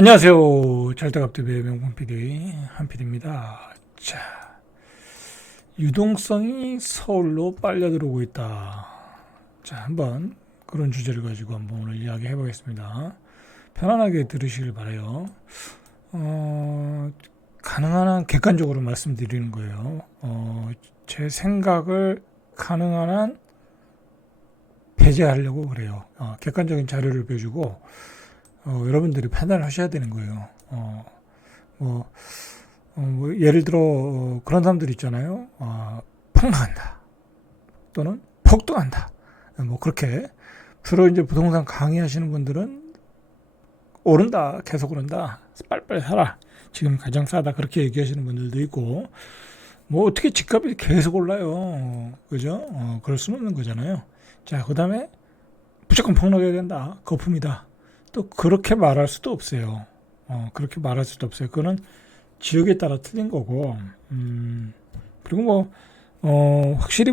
안녕하세요. 절대갑TV의 명품 PD 한PD입니다. 자, 유동성이 서울로 빨려 들어오고 있다. 자, 한번 그런 주제를 가지고 한번 오늘 이야기해 보겠습니다. 편안하게 들으시길 바라요. 가능한 한 객관적으로 말씀드리는 거예요. 제 생각을 가능한 한 배제하려고 그래요. 객관적인 자료를 보여주고 여러분들이 판단을 하셔야 되는 거예요. 뭐 예를 들어 그런 사람들 있잖아요. 폭락한다 또는 폭등한다. 뭐 그렇게 주로 이제 부동산 강의하시는 분들은 오른다, 계속 오른다, 빨리빨리 사라, 지금 가장 싸다, 그렇게 얘기하시는 분들도 있고, 뭐 어떻게 집값이 계속 올라요, 그죠? 그럴 수는 없는 거잖아요. 자, 그 다음에 무조건 폭락해야 된다, 거품이다, 또 그렇게 말할 수도 없어요. 그렇게 말할 수도 없어요. 그거는 지역에 따라 틀린 거고, 그리고 확실히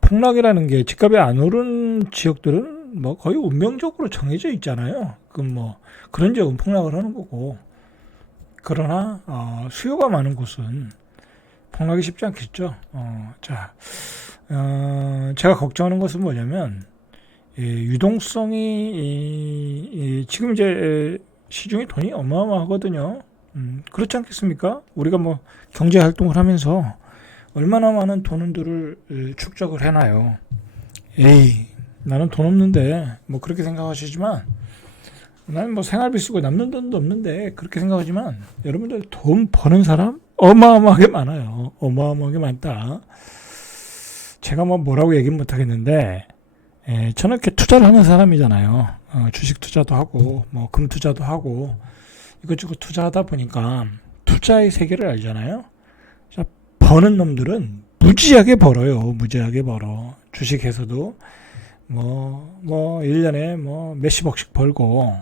폭락이라는 게 집값이 안 오른 지역들은 거의 운명적으로 정해져 있잖아요. 그런 지역은 폭락을 하는 거고, 그러나 수요가 많은 곳은 폭락이 쉽지 않겠죠. 제가 걱정하는 것은 뭐냐면, 유동성이 지금 이제 시중에 돈이 어마어마하거든요. 그렇지 않겠습니까? 우리가 경제 활동을 하면서 얼마나 많은 돈들을 축적을 해놔요. 에이, 나는 돈 없는데, 그렇게 생각하시지만, 나는 생활비 쓰고 남는 돈도 없는데, 그렇게 생각하지만, 여러분들 돈 버는 사람 어마어마하게 많아요. 어마어마하게 많다. 제가 뭐라고 얘기는 못 하겠는데, 저는 이렇게 투자를 하는 사람이잖아요. 주식 투자도 하고, 금 투자도 하고, 이것저것 투자하다 보니까 투자의 세계를 알잖아요. 자, 버는 놈들은 무지하게 벌어요. 무지하게 벌어. 주식에서도 1년에 몇십억씩 벌고,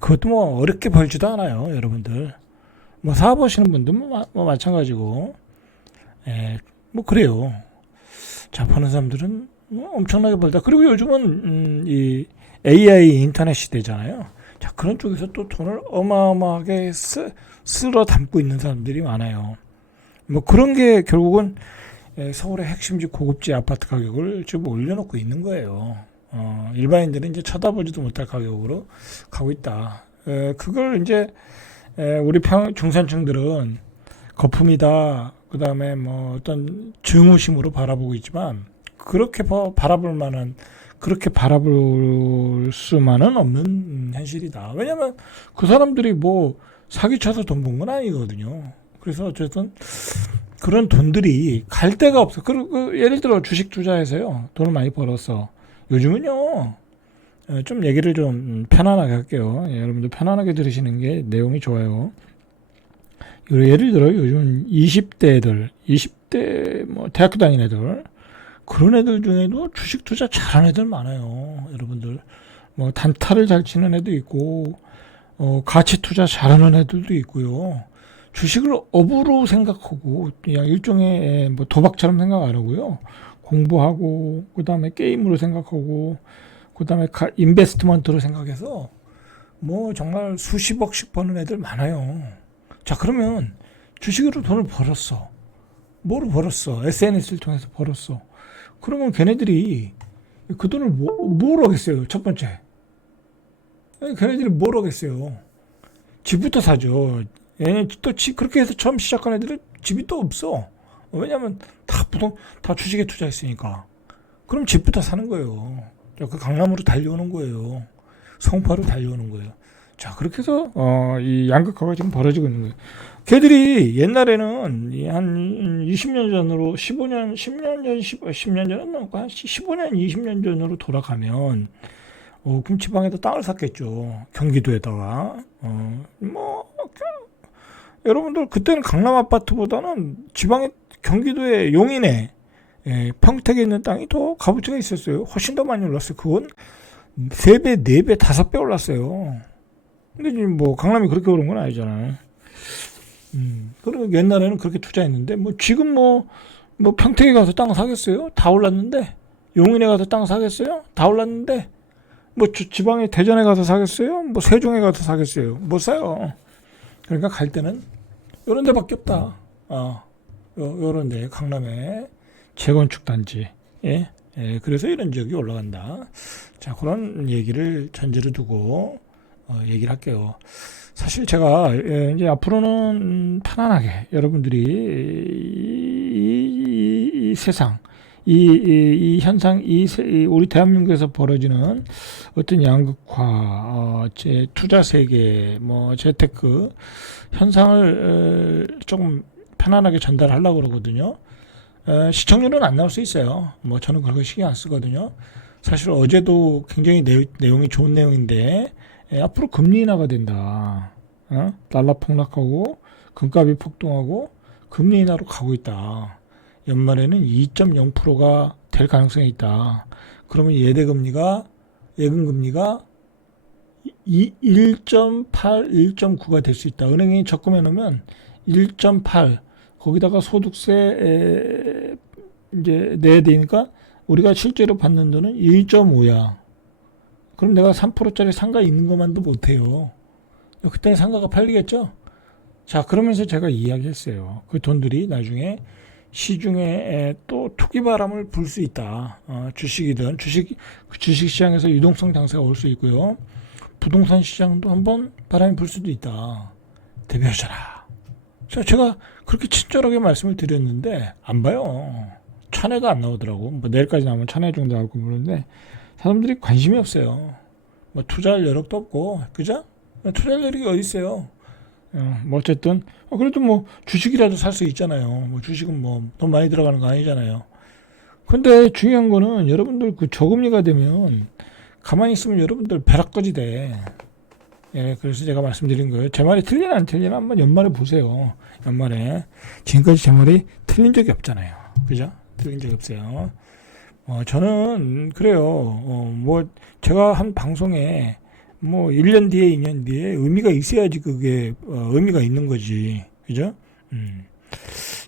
그것도 어렵게 벌지도 않아요, 여러분들. 사업하시는 분들 마찬가지고, 그래요. 자, 버는 사람들은 엄청나게 벌다. 그리고 요즘은 이 AI 인터넷 시대잖아요. 자, 그런 쪽에서 또 돈을 어마어마하게 쓸어 담고 있는 사람들이 많아요. 그런 게 결국은 서울의 핵심지 고급지 아파트 가격을 지금 올려놓고 있는 거예요. 일반인들은 이제 쳐다보지도 못할 가격으로 가고 있다. 그걸 이제 우리 중산층들은 거품이다, 그 다음에 어떤 증오심으로 바라보고 있지만, 그렇게 그렇게 바라볼 수만은 없는 현실이다. 왜냐면 그 사람들이 사기쳐서 돈 번 건 아니거든요. 그래서 어쨌든 그런 돈들이 갈 데가 없어. 예를 들어 주식 투자해서요, 돈을 많이 벌었어. 요즘은요, 좀 얘기를 좀 편안하게 할게요. 여러분들 편안하게 들으시는 게 내용이 좋아요. 예를 들어 요즘 20대 대학교 다니는 애들, 그런 애들 중에도 주식 투자 잘하는 애들 많아요. 여러분들 단타를 잘 치는 애도 있고, 가치 투자 잘하는 애들도 있고요. 주식을 업으로 생각하고 그냥 일종의 도박처럼 생각 안 하고요. 공부하고, 그 다음에 게임으로 생각하고, 그 다음에 인베스트먼트로 생각해서 정말 수십억씩 버는 애들 많아요. 자, 그러면 주식으로 돈을 벌었어. 뭐로 벌었어? SNS를 통해서 벌었어. 그러면 걔네들이 그 돈을 뭘 하겠어요? 첫 번째, 걔네들이 뭘 하겠어요? 집부터 사죠. 또 그렇게 해서 처음 시작한 애들은 집이 또 없어. 왜냐면 다 주식에 투자했으니까. 그럼 집부터 사는 거예요. 그 강남으로 달려오는 거예요. 성파로 달려오는 거예요. 자, 그렇게 해서 이 양극화가 지금 벌어지고 있는 거예요. 걔들이 옛날에는 한 20년 전으로 15년, 10년 전, 10년 전은 한 15년, 20년 전으로 돌아가면 그럼 지방에다 땅을 샀겠죠. 경기도에다가. 여러분들 그때는 강남 아파트보다는 경기도의 용인에, 평택에 있는 땅이 더 값어치가 있었어요. 훨씬 더 많이 올랐어요. 그건 3배, 4배, 5배 올랐어요. 근데 지금 강남이 그렇게 오른 건 아니잖아요. 그리고 옛날에는 그렇게 투자했는데, 지금 평택에 가서 땅 사겠어요? 다 올랐는데. 용인에 가서 땅 사겠어요? 다 올랐는데. 뭐 지방에 대전에 가서 사겠어요? 뭐 세종에 가서 사겠어요? 못 사요. 그러니까 갈 때는 요런 데밖에 없다. 요런 데 강남에 재건축 단지. 예. 예, 그래서 이런 지역이 올라간다. 자, 그런 얘기를 전제로 두고 얘기를 할게요. 사실 제가 이제 앞으로는 편안하게 여러분들이 이 세상, 이 현상, 우리 대한민국에서 벌어지는 어떤 양극화, 투자 세계, 뭐 재테크 현상을 조금 편안하게 전달하려고 그러거든요. 시청률은 안 나올 수 있어요. 뭐 저는 그렇게 신경 안 쓰거든요. 사실 어제도 굉장히 내용이 좋은 내용인데 앞으로 금리 인하가 된다. 달러 폭락하고 금값이 폭등하고 금리 인하로 가고 있다. 연말에는 2.0%가 될 가능성이 있다. 그러면 예금금리가 1.8, 1.9가 될 수 있다. 은행이 적금해 놓으면 1.8 거기다가 소득세 이제 내야 되니까 우리가 실제로 받는 돈은 1.5야. 그럼 내가 3%짜리 상가 있는 것만도 못해요. 그때 상가가 팔리겠죠? 자, 그러면서 제가 이야기했어요. 그 돈들이 나중에 시중에 또 투기 바람을 불 수 있다. 주식이든 주식 시장에서 유동성 장세가 올 수 있고요. 부동산 시장도 한번 바람이 불 수도 있다. 대비하셔라. 제가 그렇게 친절하게 말씀을 드렸는데 안 봐요. 천회도 안 나오더라고. 뭐 내일까지 나오면 천회 정도 나올 거 모르는데 사람들이 관심이 없어요. 뭐 투자할 여력도 없고, 그죠? 투자할 여력이 어디 있어요? 뭐 어쨌든 그래도 뭐 주식이라도 살 수 있잖아요. 뭐 주식은 뭐 돈 많이 들어가는 거 아니잖아요. 근데 중요한 거는 여러분들 그 저금리가 되면 가만히 있으면 여러분들 벼락거지 돼. 예, 그래서 제가 말씀드린 거예요. 제 말이 틀리나 안 틀리나 한번 연말에 보세요. 연말에 지금까지 제 말이 틀린 적이 없잖아요. 그죠? 틀린 적이 없어요. 저는 그래요. 뭐 제가 한 방송에 뭐 1년 뒤에 2년 뒤에 의미가 있어야지 그게 의미가 있는 거지. 그죠?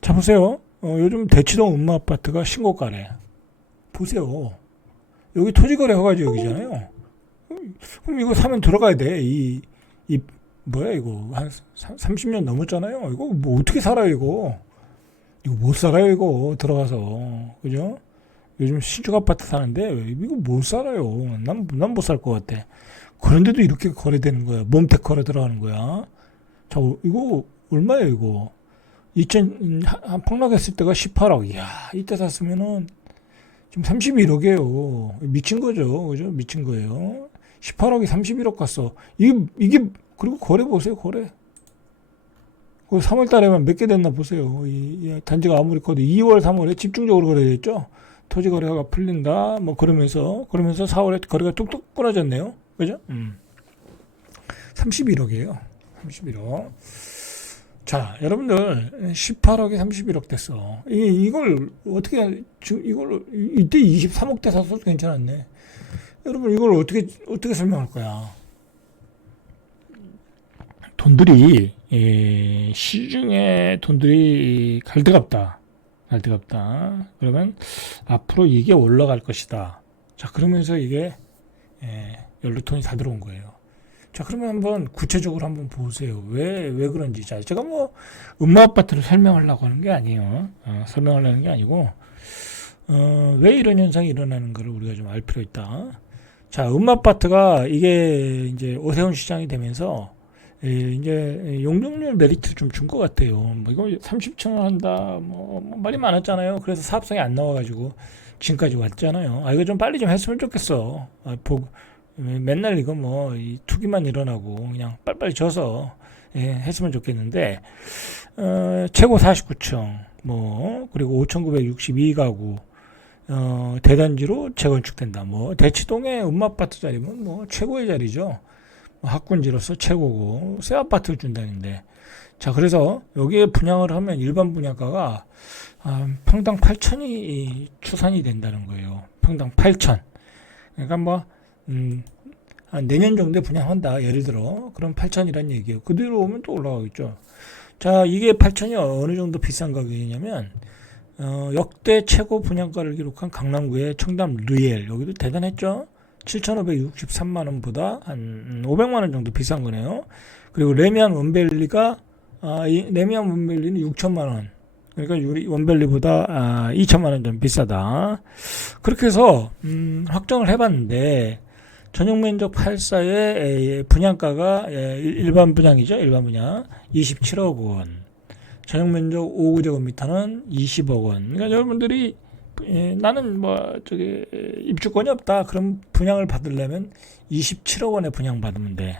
자, 보세요. 요즘 대치동 음마아파트가 신고가래. 보세요. 여기 토지거래 허가지 여기잖아요. 그럼 이거 사면 들어가야 돼. 뭐야 이거 한 30년 넘었잖아요. 이거 뭐 어떻게 살아요 이거? 이거 못 살아요 이거 들어가서. 그죠? 요즘 신축 아파트 사는데 이거 못 살아요. 난 못 살 것 같아. 그런데도 이렇게 거래되는 거야. 몸테크로 들어가는 거야. 자, 이거 얼마예요 이거? 한 폭락했을 때가 18억. 이야, 이때 샀으면은 지금 31억이에요. 미친 거죠. 그죠? 미친 거예요. 18억이 31억 갔어. 이게 그리고 거래 보세요. 거래. 3월 달에만 몇 개 됐나 보세요. 이 단지가 아무리 커도 2월, 3월에 집중적으로 거래됐죠. 토지 거래가 풀린다. 뭐 그러면서 4월에 거래가 뚝뚝 끊어졌네요. 그죠? 31억이에요. 31억. 자, 여러분들 18억에 31억 됐어. 이걸 어떻게 이걸 이때 23억 대 샀어도 괜찮았네. 여러분 이걸 어떻게 설명할 거야? 돈들이 시중에 돈들이 갈 데가 없다. 갈 데가 없다. 그러면 앞으로 이게 올라갈 것이다. 자, 그러면서 이게 연루톤이 다 들어온 거예요. 자, 그러면 한번 구체적으로 한번 보세요. 왜 그런지. 자, 제가 뭐 음마아파트를 설명하려고 하는 게 아니에요. 설명하려는 게 아니고 왜 이런 현상이 일어나는 것을 우리가 좀 알 필요 있다. 자, 음마아파트가 이게 이제 오세훈 시장이 되면서 이제 용적률 메리트를 좀 준 것 같아요. 뭐 이거 30층을 한다, 뭐 말이 많았잖아요. 그래서 사업성이 안 나와가지고 지금까지 왔잖아요. 이거 좀 빨리 좀 했으면 좋겠어. 맨날 이거 뭐 이 투기만 일어나고 그냥 빨리빨리 져서 했으면 좋겠는데 최고 49층 뭐 그리고 5,962가구 대단지로 재건축된다. 뭐 대치동의 음마아파트 자리면 뭐 최고의 자리죠. 학군지로서 최고고 새 아파트를 준다는데, 자, 그래서 여기에 분양을 하면 일반 분양가가 평당 8천이 추산이 된다는 거예요. 평당 8천. 그러니까 뭐 한 내년 정도에 분양한다. 예를 들어 그럼 8천이란 얘기예요. 그대로 오면 또 올라가겠죠. 자, 이게 8천이 어느 정도 비싼 가격이냐면 역대 최고 분양가를 기록한 강남구의 청담 르엘, 여기도 대단했죠. 7,563만 원보다 한 500만 원 정도 비싼 거네요. 그리고 레미안 원밸리가 이 레미안 원밸리는 6천만 원. 그러니까 유리 원밸리보다 2천만 원 좀 비싸다. 그렇게 해서 확정을 해봤는데 전용 면적 8사의 분양가가 일반 분양이죠. 일반 분양 27억 원. 전용 면적 5제곱미터는 20억 원. 그러니까 여러분들이 나는 뭐 저기 입주권이 없다. 그럼 분양을 받으려면 27억 원에 분양 받으면 돼.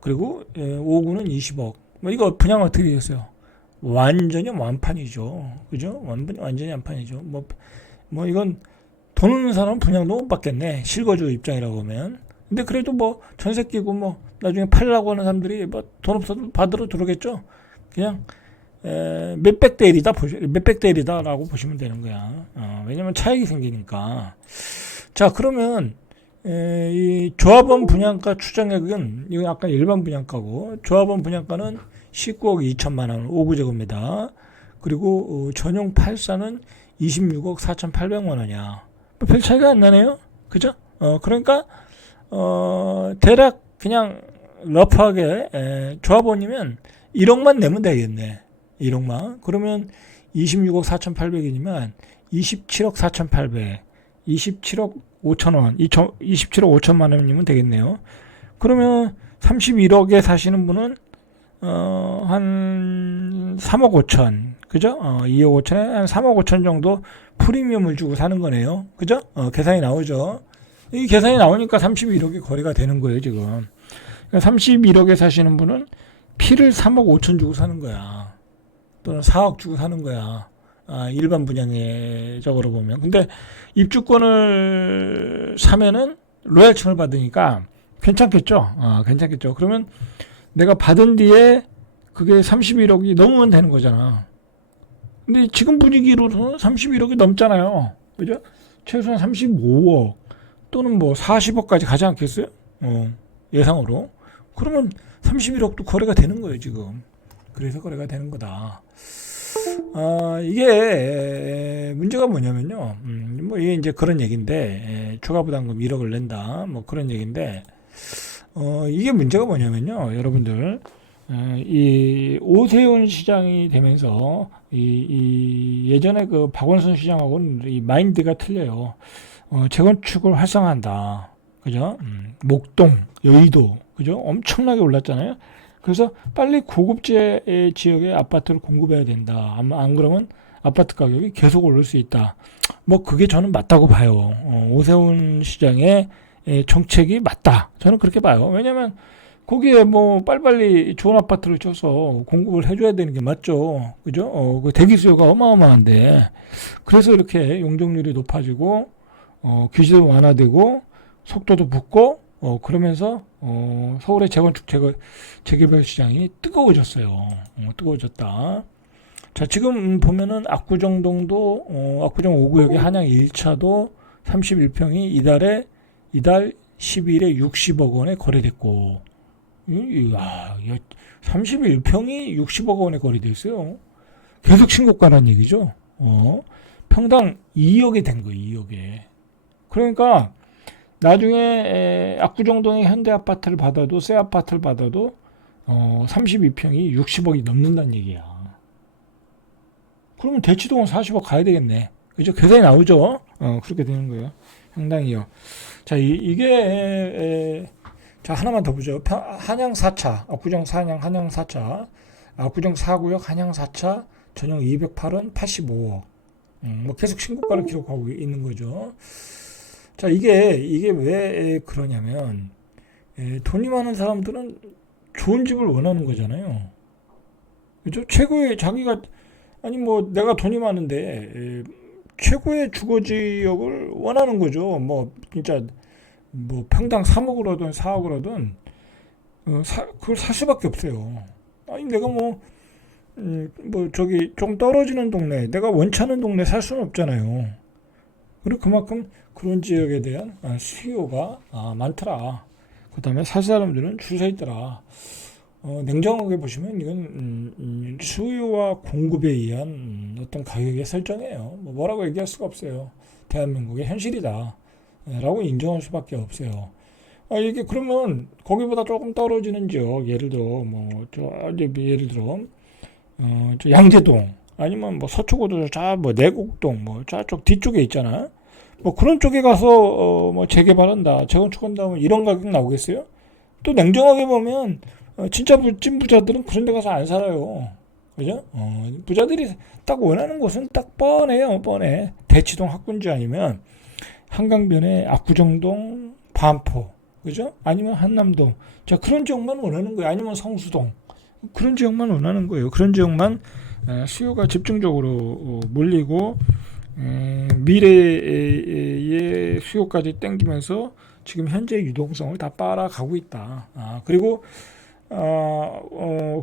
그리고 5구는 20억. 뭐 이거 분양 어떻게 되겠어요? 완전히 완판이죠. 그죠? 완전히 완판이죠. 뭐 이건 돈 없는 사람은 분양도 못 받겠네. 실거주 입장이라고 하면. 근데 그래도 뭐 전세 끼고 뭐 나중에 팔려고 하는 사람들이 뭐 돈 없어도 받으러 들어오겠죠. 그냥 몇백 대 1이다라고 보시면 되는 거야. 왜냐면 차익이 생기니까. 자, 그러면 이 조합원 분양가 추정액은 이건 아까 일반 분양가고 조합원 분양가는 19억 2천만 원 5구제곱미터. 그리고 전용 8사는 26억 4,800만 원이야. 별 차이가 안 나네요. 그죠? 그러니까 대략 그냥 러프하게 조합원이면 1억만 내면 되겠네. 1억만. 그러면 26억 4,800이면 27억 4,800, 27억 5천 원, 27억 5천만 원이면 되겠네요. 그러면 31억에 사시는 분은 한 3억 5천, 그죠? 2억 5천에 한 3억 5천 정도 프리미엄을 주고 사는 거네요. 그죠? 계산이 나오죠. 이 계산이 나오니까 31억이 거래가 되는 거예요, 지금. 그러니까 31억에 사시는 분은 피를 3억 5천 주고 사는 거야. 또는 4억 주고 사는 거야. 일반 분양적으로 보면. 근데 입주권을 사면은 로얄층을 받으니까 괜찮겠죠? 괜찮겠죠. 그러면 내가 받은 뒤에 그게 31억이 넘으면 되는 거잖아. 근데 지금 분위기로는 31억이 넘잖아요. 그죠? 최소한 35억 또는 뭐 40억까지 가지 않겠어요? 예상으로. 그러면 31억도 거래가 되는 거예요, 지금. 그래서 거래가 되는 거다. 이게 문제가 뭐냐면요. 뭐 이게 이제 그런 얘기인데 추가 부담금 1억을 낸다. 뭐 그런 얘기인데 이게 문제가 뭐냐면요. 여러분들 이 오세훈 시장이 되면서 이 예전에 그 박원순 시장하고는 이 마인드가 틀려요. 재건축을 활성화한다. 그죠? 목동, 여의도, 그죠? 엄청나게 올랐잖아요. 그래서 빨리 고급재 지역의 아파트를 공급해야 된다. 안 그러면 아파트 가격이 계속 오를 수 있다. 뭐 그게 저는 맞다고 봐요. 오세훈 시장의 정책이 맞다. 저는 그렇게 봐요. 왜냐면 거기에 뭐 빨리빨리 좋은 아파트를 쳐서 공급을 해줘야 되는 게 맞죠. 그죠? 그 대기 수요가 어마어마한데 그래서 이렇게 용적률이 높아지고 규제도 완화되고 속도도 붙고 그러면서 서울의 재건축 재개발 시장이 뜨거워졌어요. 뜨거워졌다. 자, 지금 보면은 압구정동도 압구정 5구역의 한양 1차도 31평이 이달 10일에 60억 원에 거래됐고 31평이 60억 원에 거래됐어요. 계속 신고가란 얘기죠. 평당 2억이 된 거예요. 2억에. 그러니까 나중에 압구정동의 현대 아파트를 받아도 새 아파트를 받아도 32평이 60억이 넘는다는 얘기야. 그러면 대치동은 40억 가야 되겠네. 그죠? 계산이 나오죠? 그렇게 되는 거예요. 상당히요. 자, 이게 자, 하나만 더 보죠. 한양 4차, 압구정 한양 4차, 압구정 4구역 한양 4차 전용 208원 85억. 뭐 계속 신고가를 기록하고 있는 거죠. 자, 이게 왜 그러냐면 돈이 많은 사람들은 좋은 집을 원하는 거잖아요. 그죠? 최고의 자기가 아니 뭐 내가 돈이 많은데 최고의 주거 지역을 원하는 거죠. 뭐 진짜 뭐 평당 3억으로든 4억으로든 그걸 살 수밖에 없어요. 아니 내가 뭐 저기 좀 떨어지는 동네, 내가 원치 않은 동네 살 수는 없잖아요. 그리고 그만큼 그런 지역에 대한 수요가 많더라. 그 다음에 살 사람들은 줄 서 있더라. 냉정하게 보시면 이건 수요와 공급에 의한 어떤 가격의 설정이에요. 뭐라고 얘기할 수가 없어요. 대한민국의 현실이다. 라고 인정할 수밖에 없어요. 이게 그러면 거기보다 조금 떨어지는 지역, 예를 들어 예를 들어 저 양재동 아니면 뭐 서초구도 저뭐 내곡동 뭐 저쪽 뒤쪽에 있잖아. 뭐 그런 쪽에 가서 뭐 재개발한다, 재건축한다, 뭐 이런 가격 나오겠어요? 또 냉정하게 보면 진짜 찐 부자들은 그런 데 가서 안 살아요. 그죠? 부자들이 딱 원하는 곳은 딱 뻔해요. 뻔해. 대치동 학군지 아니면 한강변에 압구정동, 반포. 그죠? 아니면 한남동. 자, 그런 지역만 원하는 거예요. 아니면 성수동. 그런 지역만 원하는 거예요. 그런 지역만 수요가 집중적으로 몰리고 미래의 수요까지 땡기면서 지금 현재 유동성을 다 빨아가고 있다. 그리고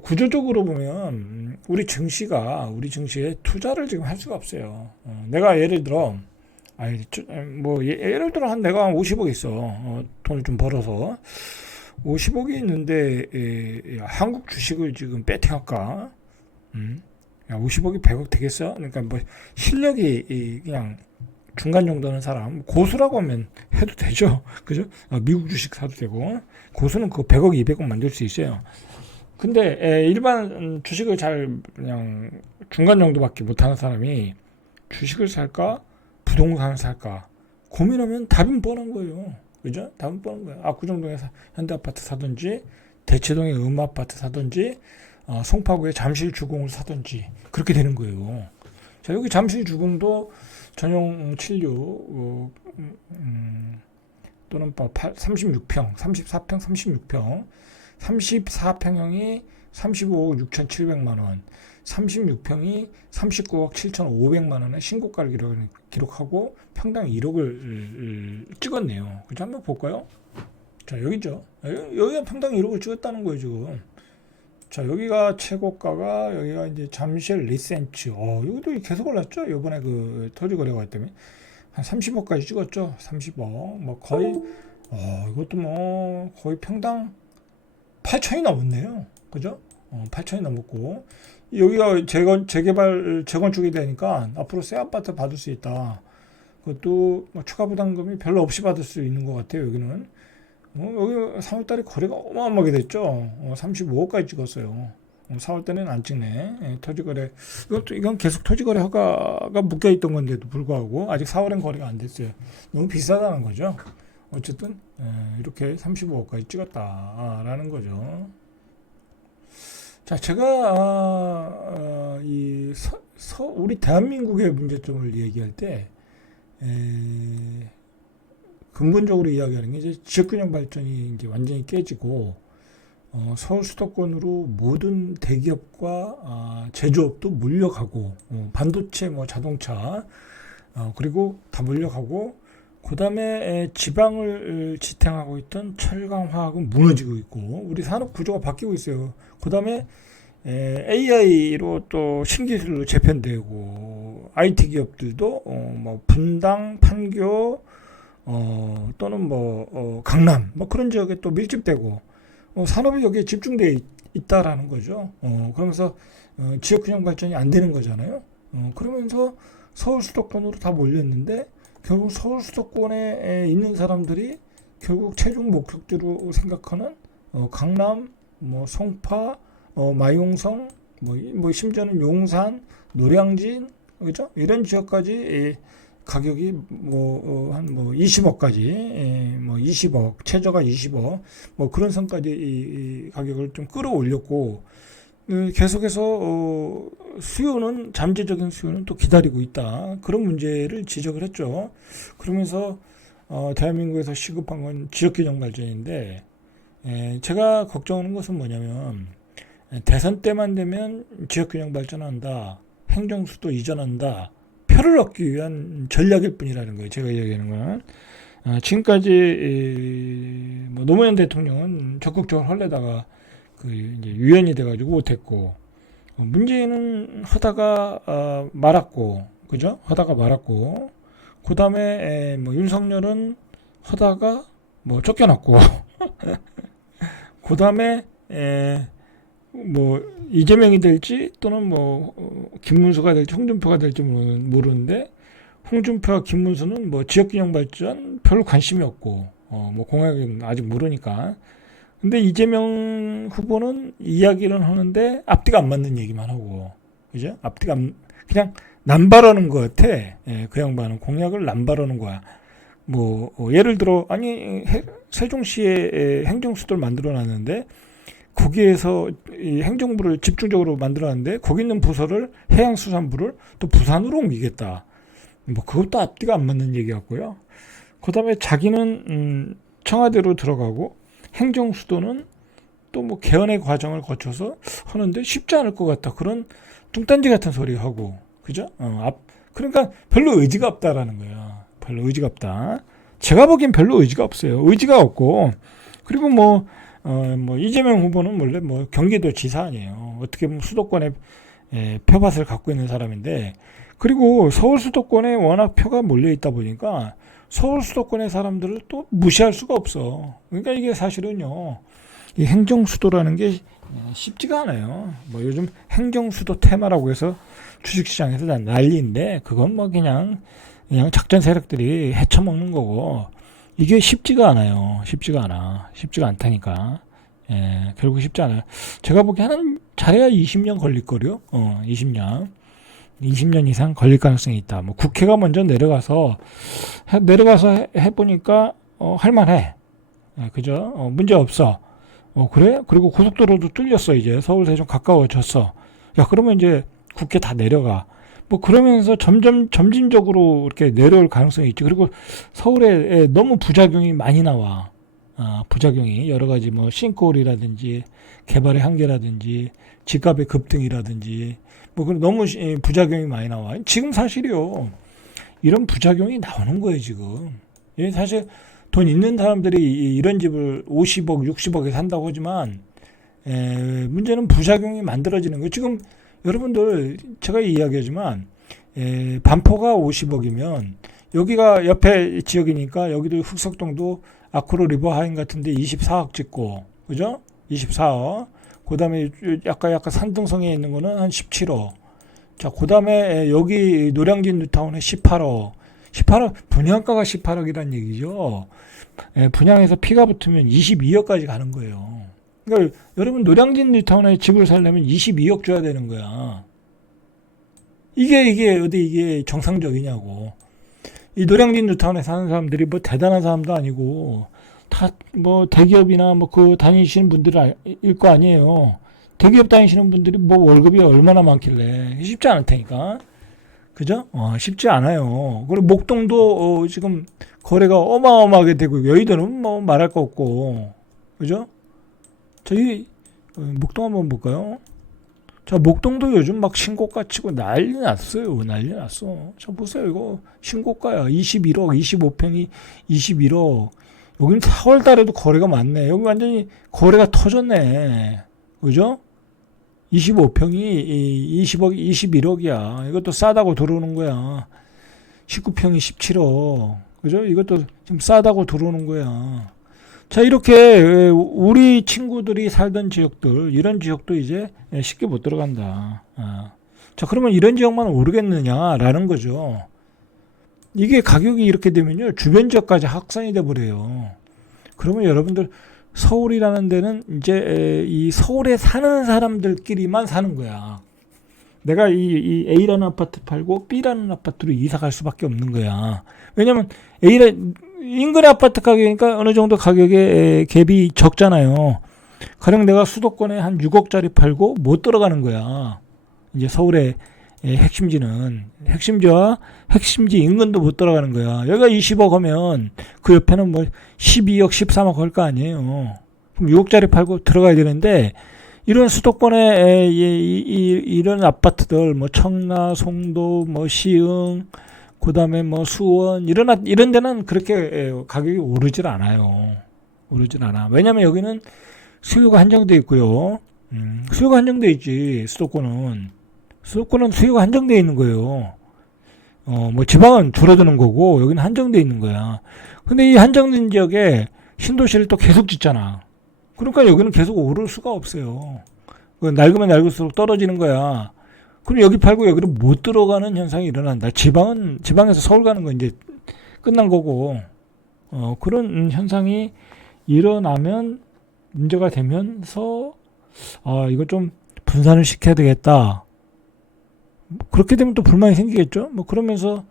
구조적으로 보면 우리 증시에 투자를 지금 할 수가 없어요. 내가 예를 들어 예를 들어 내가 한 50억 있어. 돈을 좀 벌어서 50억이 있는데 한국 주식을 지금 배팅할까? 야, 50억이 100억 되겠어? 그러니까 뭐 실력이 그냥 중간 정도 하는 사람, 고수라고 하면 해도 되죠. 그죠? 미국 주식 사도 되고, 고수는 그 100억, 200억 만들 수 있어요. 근데 일반 주식을 잘 그냥 중간 정도밖에 못하는 사람이 주식을 살까, 부동산을 살까 고민하면 답은 뻔한 거예요. 그죠? 답은 뻔한 거예요. 압구정동에 현대아파트 사든지, 대치동에 음아파트 사든지, 송파구에 잠실주공을 사든지 그렇게 되는 거예요. 자, 여기 잠실주공도 전용 76 또는 36평, 34평, 36평, 34평형이 35억 6,700만 원, 36평이 39억 7,500만 원의 신고가를 기록하고 평당 1억을 찍었네요. 그죠? 한번 볼까요? 자, 여기죠. 여기가 평당 1억을 찍었다는 거예요, 지금. 자, 여기가 최고가가 여기가 이제 잠실 리센츠. 여기도 계속 올랐죠? 이번에 그 토지 거래가 때문에 한 30억까지 찍었죠? 30억. 뭐 거의 이것도 뭐 거의 평당 8천이 넘었네요. 그죠? 8천이 넘었고 여기가 재건축이 되니까 앞으로 새 아파트 받을 수 있다. 그것도 뭐 추가 부담금이 별로 없이 받을 수 있는 것 같아요. 여기는. 여기 3월달에 거래가 어마어마하게 됐죠. 35억까지 찍었어요. 4월달에는 안 찍네. 토지거래. 이건 계속 토지거래 허가가 묶여있던 건데도 불구하고 아직 4월엔 거래가 안 됐어요. 너무 비싸다는 거죠. 어쨌든 이렇게 35억까지 찍었다라는 거죠. 자, 제가 우리 대한민국의 문제점을 얘기할 때 근본적으로 이야기하는 게 이제 지역균형 발전이 이제 완전히 깨지고 서울 수도권으로 모든 대기업과 제조업도 몰려가고 반도체, 뭐 자동차 그리고 다 몰려가고 그 다음에 지방을 지탱하고 있던 철강화학은 무너지고 있고 우리 산업 구조가 바뀌고 있어요. 그 다음에 AI로 또 신기술로 재편되고 IT 기업들도 뭐 분당, 판교 또는 강남 뭐 그런 지역에 또 밀집되고 산업이 여기에 집중되어 있다라는 거죠. 그러면서 지역균형 발전이 안 되는 거잖아요. 그러면서 서울 수도권으로 다 몰렸는데 결국 서울 수도권에 있는 사람들이 결국 최종 목적지로 생각하는 강남, 뭐 송파, 마용성, 뭐 심지어는 용산, 노량진, 그죠? 이런 지역까지 가격이 한 20억까지, 20억, 최저가 20억, 뭐 그런 선까지 이 가격을 좀 끌어올렸고, 계속해서 잠재적인 수요는 또 기다리고 있다. 그런 문제를 지적을 했죠. 그러면서 대한민국에서 시급한 건 지역균형 발전인데, 제가 걱정하는 것은 뭐냐면 대선 때만 되면 지역균형 발전한다, 행정수도 이전한다, 표를 얻기 위한 전략일 뿐이라는 거예요. 제가 얘기하는 건 지금까지 노무현 대통령은 적극적으로 하려다가 이제 유연이 돼가지고 못했고, 문재인은 하다가 말았고, 그죠? 하다가 말았고, 그 다음에 윤석열은 하다가 쫓겨났고, 그 다음에 이재명이 될지 또는 김문수가 될지 홍준표가 될지 모르는데 홍준표와 김문수는 뭐 지역균형 발전 별로 관심이 없고, 뭐 공약은 아직 모르니까. 근데 이재명 후보는 이야기를 하는데 앞뒤가 안 맞는 얘기만 하고, 그죠? 그냥 남발하는 것 같아. 예, 그 양반은 공약을 남발하는 거야. 뭐 예를 들어 아니 세종시에 행정수도를 만들어놨는데 거기에서 이 행정부를 집중적으로 만들어놨는데 거기 있는 부서를 해양수산부를 또 부산으로 옮기겠다. 뭐 그것도 앞뒤가 안 맞는 얘기 같고요. 그다음에 자기는 청와대로 들어가고 행정수도는 또 뭐 개헌의 과정을 거쳐서 하는데 쉽지 않을 것 같다. 그런 뚱딴지 같은 소리 하고, 그죠? 그러니까 별로 의지가 없다라는 거예요. 별로 의지가 없다. 제가 보기엔 별로 의지가 없어요. 의지가 없고, 그리고 뭐 이재명 후보는 원래 뭐 경기도 지사 아니에요. 어떻게 보면 수도권에 표밭을 갖고 있는 사람인데, 그리고 서울 수도권에 워낙 표가 몰려 있다 보니까 서울 수도권의 사람들을 또 무시할 수가 없어. 그러니까 이게 사실은요, 이 행정수도라는 게 쉽지가 않아요. 뭐 요즘 행정수도 테마라고 해서 주식시장에서 다 난리인데, 그건 뭐 그냥 작전 세력들이 헤쳐먹는 거고, 이게 쉽지가 않아요. 쉽지가 않다니까. 예, 결국 쉽지 않아요. 제가 보기에는 잘해야 20년 걸릴 거요. 20년 이상 걸릴 가능성이 있다. 뭐 국회가 먼저 내려가서 해보니까 할만해. 예, 그죠? 문제 없어. 그래? 그리고 고속도로도 뚫렸어. 이제 서울에 좀 가까워졌어. 야, 그러면 이제 국회 다 내려가. 뭐 그러면서 점진적으로 이렇게 내려올 가능성이 있죠. 그리고 서울에 너무 부작용이 많이 나와. 부작용이 여러 가지 뭐 싱크홀이라든지 개발의 한계라든지 집값의 급등이라든지 뭐 그런 너무 부작용이 많이 나와. 지금 사실이요. 이런 부작용이 나오는 거예요, 지금. 예, 사실 돈 있는 사람들이 이런 집을 50억, 60억에 산다고 하지만 문제는 부작용이 만들어지는 거예요. 지금 여러분들 제가 이야기하지만 반포가 50억이면 여기가 옆에 지역이니까 여기도 흑석동도 아크로 리버하인 같은데 24억 찍고, 그죠? 24억. 그 다음에 약간 산등성에 있는 거는 한 17억. 자, 그 다음에 여기 노량진 뉴타운에 18억. 분양가가 18억이란 얘기죠. 분양해서 피가 붙으면 22억까지 가는 거예요. 그러니까 여러분 노량진 뉴타운에 집을 살려면 22억 줘야 되는 거야. 이게 어디 이게 정상적이냐고. 이 노량진 뉴타운에 사는 사람들이 뭐 대단한 사람도 아니고 다 뭐 대기업이나 뭐 그 다니시는 분들일 거 아니에요. 대기업 다니시는 분들이 뭐 월급이 얼마나 많길래 쉽지 않을 테니까. 그죠? 쉽지 않아요. 그리고 목동도 지금 거래가 어마어마하게 되고 여의도는 뭐 말할 거 없고, 그죠? 저희 목동 한번 볼까요? 자, 목동도 요즘 막 신고가 치고 난리 났어요. 난리 났어. 자, 보세요. 이거 신고가야. 21억, 25평이 21억. 여기는 4월 달에도 거래가 많네. 여기 완전히 거래가 터졌네. 그죠? 25평이 20억, 21억이야. 이것도 싸다고 들어오는 거야. 19평이 17억. 그죠? 이것도 좀 싸다고 들어오는 거야. 자, 이렇게 우리 친구들이 살던 지역들, 이런 지역도 이제 쉽게 못 들어간다. 자, 그러면 이런 지역만 오르겠느냐라는 거죠. 이게 가격이 이렇게 되면요, 주변 지역까지 확산이 돼 버려요. 그러면 여러분들 서울이라는 데는 이제 이 서울에 사는 사람들끼리만 사는 거야. 내가 이 A라는 아파트 팔고 B라는 아파트로 이사 갈 수밖에 없는 거야. 왜냐면 인근의 아파트 가격이니까 어느 정도 가격의 갭이 적잖아요. 가령 내가 수도권에 한 6억짜리 팔고 못 들어가는 거야. 이제 서울의 핵심지와 핵심지 인근도 못 들어가는 거야. 여기가 20억 하면 그 옆에는 뭐 12억, 13억 할 거 아니에요. 그럼 6억짜리 팔고 들어가야 되는데, 이런 수도권에 이런 아파트들 뭐 청라, 송도, 뭐 시흥, 그다음에 뭐 수원 이런 데는 그렇게 가격이 오르질 않아요. 오르질 않아. 왜냐면 여기는 수요가 한정돼 있고요. 수요가 한정돼 있지. 수도권은 수요가 한정돼 있는 거예요. 뭐 지방은 줄어드는 거고 여기는 한정돼 있는 거야. 근데 이 한정된 지역에 신도시를 또 계속 짓잖아. 그러니까 여기는 계속 오를 수가 없어요. 낡으면 낡을수록 떨어지는 거야. 그럼 여기 팔고 여기로 못 들어가는 현상이 일어난다. 지방에서 서울 가는 건 이제 끝난 거고, 그런 현상이 일어나면 문제가 되면서, 이거 좀 분산을 시켜야 되겠다. 그렇게 되면 또 불만이 생기겠죠. 뭐 그러면서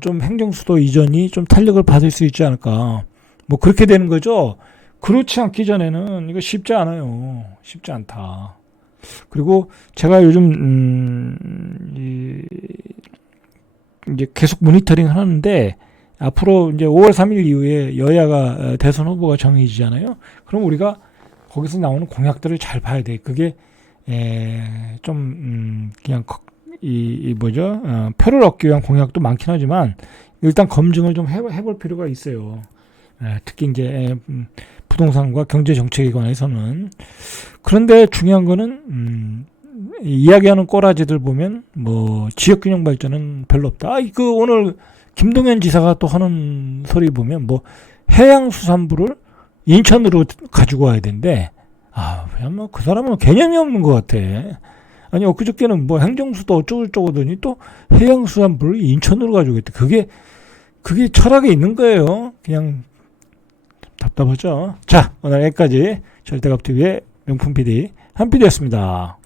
좀 행정수도 이전이 좀 탄력을 받을 수 있지 않을까. 뭐 그렇게 되는 거죠. 그렇지 않기 전에는 이거 쉽지 않아요. 쉽지 않다. 그리고 제가 요즘 이제 계속 모니터링 하는데, 앞으로 이제 5월 3일 이후에 여야가 대선 후보가 정해지잖아요. 그럼 우리가 거기서 나오는 공약들을 잘 봐야 돼. 그게 좀 그냥 뭐죠? 표를 얻기 위한 공약도 많긴 하지만 일단 검증을 좀 해볼 필요가 있어요. 특히 이제 부동산과 경제 정책에 관해서는. 그런데 중요한 거는 이야기하는 꼬라지들 보면 뭐 지역균형 발전은 별로 없다. 그 오늘 김동연 지사가 또 하는 소리 보면 뭐 해양수산부를 인천으로 가지고 와야 된대. 그냥 뭐 그 사람은 개념이 없는 것 같아. 아니 엊그저께는 뭐 행정수도 어쩌고저쩌고 하더니 또 해양수산부를 인천으로 가지고 있대. 그게 철학에 있는 거예요. 그냥 답답하죠. 자, 오늘 여기까지 절대갑TV의 명품 PD 한 PD였습니다.